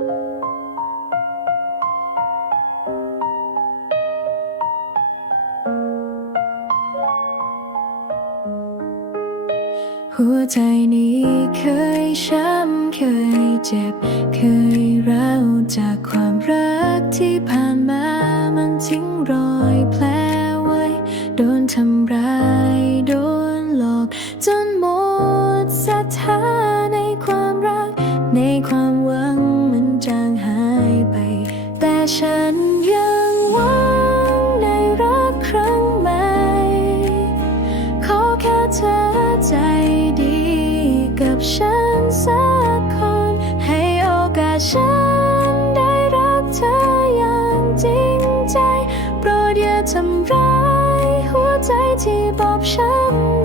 หัวใจนี้เคยช้ำเคยเจ็บ เคยร้าวจากความรักที่ผ่านมามันทิ้งรอยแผลไว้ โดนทำร้าย โดนหลอก จนหมดศรัทธาในความรักในความ นยังหวังในรักครั้งใหม่ขอแค่เธอใจดีกับฉันสักคน ให้โอกาสฉันได้รักเธออย่างจริงใจ โปรดอย่าทำร้ายหัวใจที่บอบช้ำ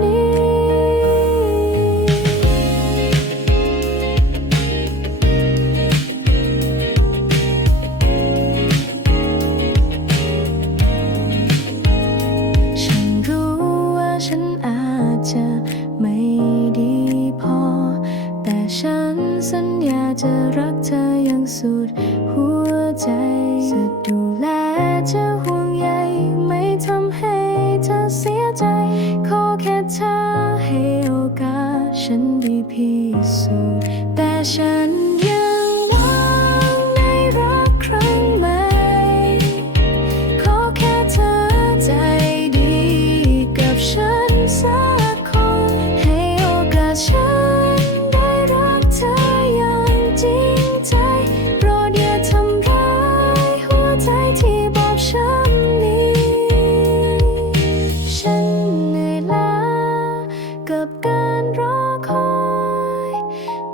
เธออย่างสุดหัวใจจะดูแลจะห่วงใยไม่ทำให้เธอเสียใจ ขอแค่เธอให้โอกาสฉันได้พิสูจน์แต่ฉัน การรอคอย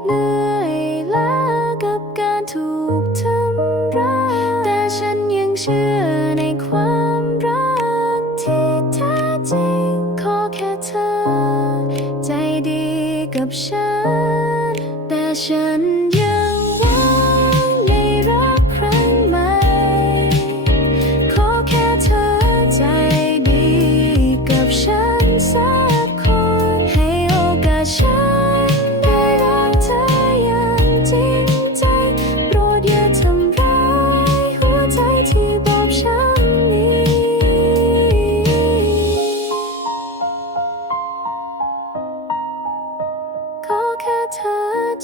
เหนื่อยล้ากับการถูกทำร้ายแต่ฉันยังเชื่อในความรักที่แท้จริงขอแค่เธอ ใจดีกับฉัน แต่ฉัน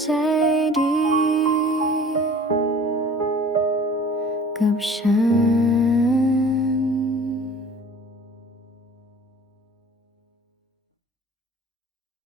ใจดี กับฉัน